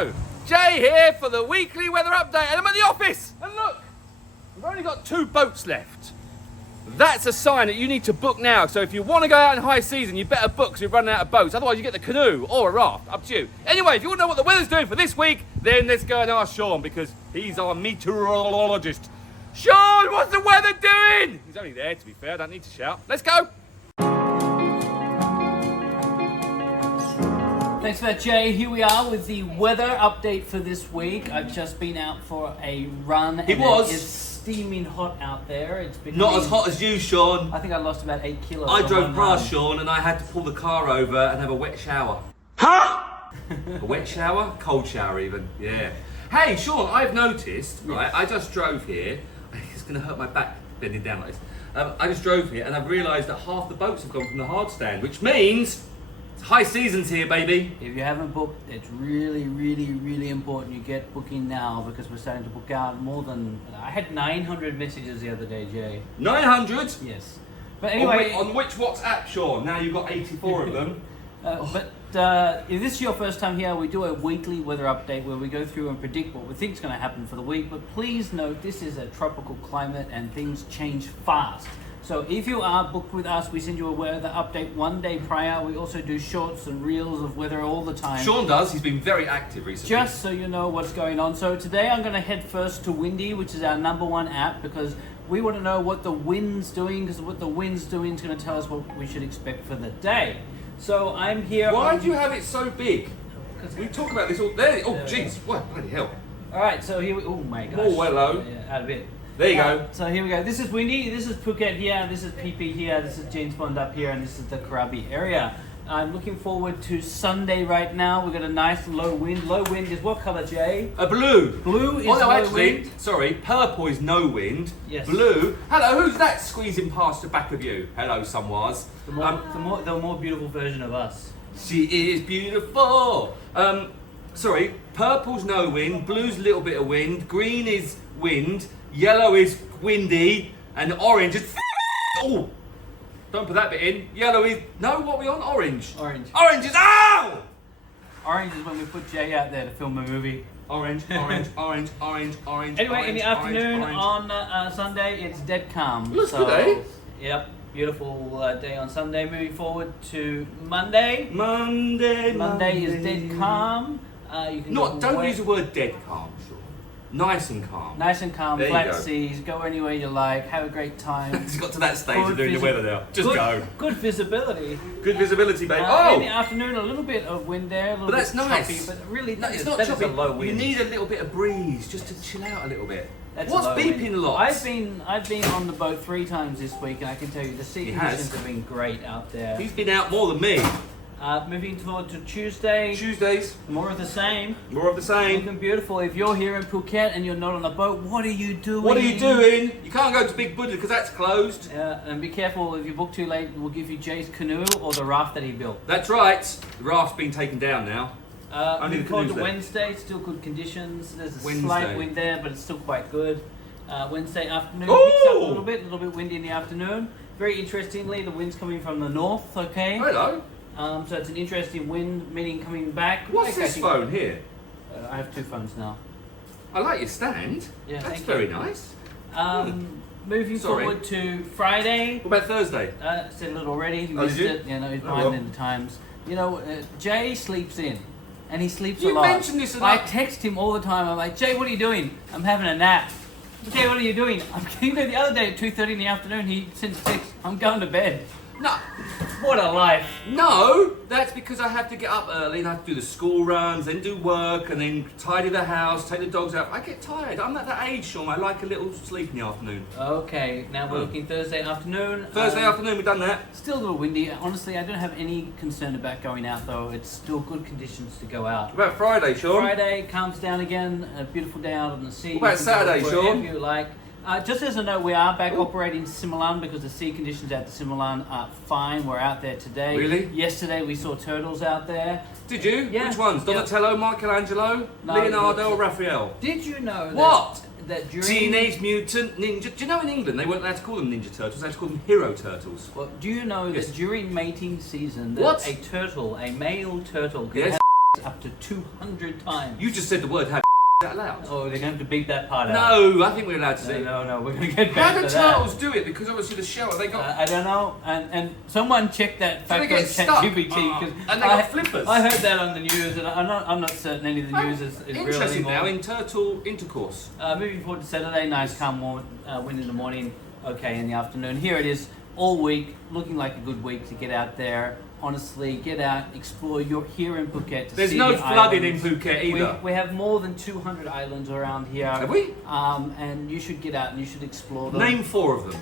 Hello, Jay here for the weekly weather update, and I'm at the office. And look, we've only got 2 boats left. That's a sign that you need to book now. So if you want to go out in high season, you better book because we're running out of boats. Otherwise, you get the canoe or a raft. Up to you. Anyway, if you want to know what the weather's doing for this week, then let's go and ask Shaun because he's our meteorologist. Shaun, what's the weather doing? He's only there, to be fair. I don't need to shout. Let's go. Thanks for that, Jay. Here we are with the weather update for this week. I've just been out for a run. It was. It's steaming hot out there. It's been Not as hot as you, Shaun. I think I lost about 8 kilos. I drove past run. Shaun and I had to pull the car over and have a wet shower. Huh? A wet shower? Cold shower even, yeah. Hey Shaun, I've noticed, right, I just drove here. It's going to hurt my back bending down like this. I just drove here and I've realised that half the boats have gone from the hard stand, which means it's high season's here, baby. If you haven't booked, it's really, really, really important you get booking now because we're starting to book out more than... I had 900 messages the other day, Jay. 900? Yes. But anyway... On which WhatsApp, Shaun? Now you've got 84 of them. If this is your first time here, we do a weekly weather update where we go through and predict what we think is going to happen for the week. But please note, this is a tropical climate and things change fast. So if you are booked with us, we send you a weather update 1 day prior. We also do shorts and reels of weather all the time. Shaun does. He's been very active recently. Just so you know what's going on. So today I'm going to head first to Windy, which is our #1 app, because we want to know what the wind's doing, because what the wind's doing is going to tell us what we should expect for the day. So I'm here. Why do you have it so big? Because we talk about this all day. Oh, jeez. What? Bloody hell. All right, so here we... Oh, my gosh. More wellow. Yeah, out of it. There you go. So here we go. This is Windy, this is Phuket here, this is PP here, this is James Bond up here, and this is the Krabi area. I'm looking forward to Sunday right now. We've got a nice low wind. Low wind is what colour, Jay? A blue. Blue is no, low actually, wind. sorry, purple is no wind. Yes. Blue. Hello, who's that squeezing past the back of you? Hello, someone's. The more beautiful version of us. She is beautiful. Sorry, purple's no wind, blue's a little bit of wind, green is wind, yellow is windy, and orange is... Oh! Don't put that bit in. Yellow is... No, what are we on? Orange. Orange. Orange is... Ow! Orange is when we put Jay out there to film a movie. Orange, orange, orange, orange, orange. Anyway, orange, in the afternoon orange. on Sunday, it's dead calm. Looks good, eh? Yep, beautiful day on Sunday. Moving forward to Monday. Monday is dead calm. You can don't use the word dead calm, sure. Nice and calm. Nice and calm, There you flat go. seas, go anywhere you like, have a great time. It's got to that stage of doing the weather now. Just go. Good visibility. Good visibility, babe. In the afternoon, a little bit of wind there, a little But that's bit nice. choppy, but really, No, it's not that is choppy. a low wind. You need a little bit of breeze just to chill out a little bit. That's What's a low beeping wind. a lot? I've been on the boat 3 times this week, and I can tell you the sea He conditions has. have been great out there. He's been out more than me. Moving forward to Tuesday. Tuesdays, More of the same. more of the same. Looking beautiful. If you're here in Phuket and you're not on a boat, what are you doing? What are you doing? You can't go to Big Buddha because that's closed. And be careful, if you book too late, we'll give you Jay's canoe or the raft that he built. That's right. The raft's been taken down now. Only Moving the forward canoe's to there. Wednesday, still good conditions. There's a Wednesday. slight wind there, but it's still quite good. Wednesday afternoon Ooh! picks up a little bit windy in the afternoon. Very interestingly, the wind's coming from the north, okay? Hello. So it's an interesting wind, meaning coming back. What's this Catching- phone here? I have 2 phones now. I like your stand. Yeah, That's thank very you. nice. Moving Sorry. forward to Friday. What about Thursday? Said it already. You Oh, missed did you? it. You know, he's Oh, behind well. in the times. You know, Jay sleeps in, and he sleeps You a lot. mentioned this a I lot. text him all the time. I'm like, Jay, what are you doing? I'm having a nap. Jay, what are you doing? I'm getting there the other day at 2:30 in the afternoon. He sent a text. I'm going to bed. No. What a life. No, that's because I have to get up early and I have to do the school runs, then do work, and then tidy the house, take the dogs out. I get tired. I'm at that age, Shaun. I like a little sleep in the afternoon. Okay, now we're looking Thursday afternoon. Thursday afternoon, we've done that. Still a little windy. Honestly, I don't have any concern about going out though. It's still good conditions to go out. What about Friday, Shaun? Friday calms down again. A beautiful day out on the sea. What about You can go Saturday, wherever Shaun? you like. Just as a note, we are back operating Simulan because the sea conditions at the Simulan are fine. We're out there today. Really? Yesterday we saw turtles out there. Did you? Yeah. Which ones? Yeah. Donatello, Michelangelo, No, Leonardo, or Raphael? Did you know What? that during... Teenage Mutant Ninja. Do you know in England they weren't allowed to call them Ninja Turtles, they had to call them Hero Turtles? Well, do you know Yes. that during mating season that What? a turtle, a male turtle, can Yes. have up to 200 times. You just said the word have out loud. Oh, they're going to beep that part out. No, I think we're allowed to say it. No, we're going to get How back do to that. turtles do it? Because obviously the shell, they got... I don't know, and someone checked that fact they on get stuck? ChatGPT And they got flippers. I heard that on the news, and I'm not certain any of the news is real Interesting anymore. now in turtle intercourse. Moving forward to Saturday, nice calm warm wind in the morning, okay in the afternoon. Here it is all week, looking like a good week to get out there. Honestly, get out, explore. You're here in Phuket to There's see no the flooding in islands. Phuket either. We have more than 200 islands around here. Have we? And you should get out and you should explore them. Name 4 of them.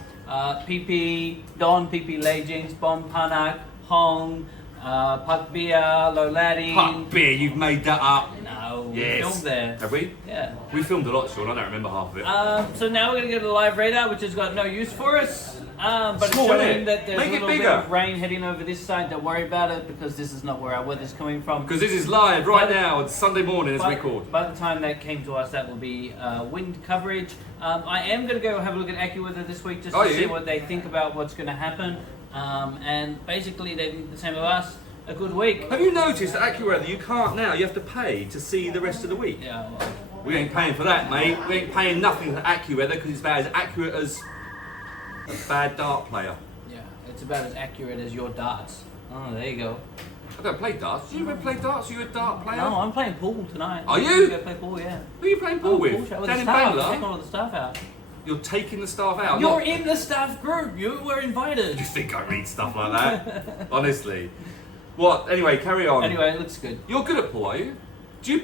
Phi Don, Phi Lejings, Bon Panak, Hong, Pak Bia, Loladin. Puck beer, you've made that up. No, Yes. we filmed there. Have we? Yeah. We filmed a lot, Sean. I don't remember half of it. So now we're going to go to the live radar, which has got no use for us. But Small, it's innit? showing that there's Make a it little bit bigger. of rain heading over this side. Don't worry about it because this is not where our weather's coming from. Because this is live right now. It's Sunday morning as we record. By the time that came to us, that will be wind coverage. I am going to go have a look at AccuWeather this week just to see what they think about what's going to happen. And basically, they think the same of us. A good week. Have you noticed that AccuWeather, you can't now, you have to pay to see the rest of the week? Yeah, well, We ain't paying for that, mate. We ain't paying nothing for AccuWeather because it's about as accurate as a bad dart player. yeah, it's about as accurate as your darts. Oh, there you go. I don't play darts. You ever play darts? Are you a dart player? No, I'm playing pool tonight. Are you? I'm gonna play pool, yeah. Who are you playing pool with? Pool Down in staff. Bangla? Taking all the staff out. You're taking the staff out. You're in the staff group. You were invited. You think I read stuff like that? Honestly. What? Anyway, carry on. Anyway, it looks good. You're good at pool, are you?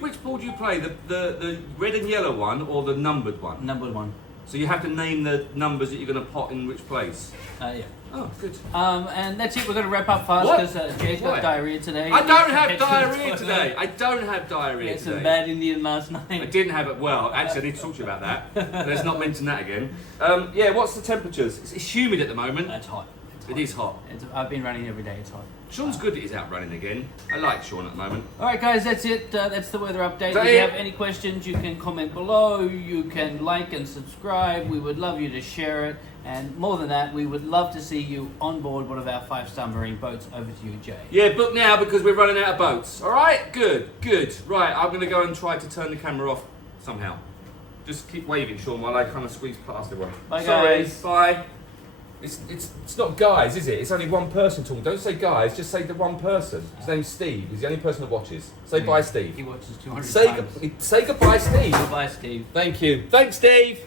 Which pool do you play? The red and yellow one or the numbered one? Number 1. So you have to name the numbers that you're going to pot in which place. Yeah. Oh, good. And that's it. We're going to wrap up fast What? because Jay's got Why? diarrhea today. I don't have Head to the diarrhea toilet. today. I don't have We diarrhea had some today. bad Indian last night. I didn't have it. Well, actually, I need to talk to you about that. Let's not mention that again. Yeah, what's the temperatures? It's humid at the moment. It's hot. It is hot. I've been running every day. It's hot. Sean's good that he's out running again. I like Sean at the moment. All right, guys, that's it. That's the weather update. Is that If you it? have any questions, you can comment below. You can like and subscribe. We would love you to share it. And more than that, we would love to see you on board one of our 5-star marine boats. Over to you, Jay. Yeah, book now because we're running out of boats. All right? Good, good. Right, I'm going to go and try to turn the camera off somehow. Just keep waving, Sean, while I kind of squeeze past everyone. Bye, Sorry, guys. bye. It's not guys, is it? It's only one person talking. Don't say guys, just say the one person. His name's Steve. He's the only person that watches. Say bye, Steve. He watches 200 Say, times. say goodbye, Steve. Goodbye, Steve. Thank you. Thanks, Steve.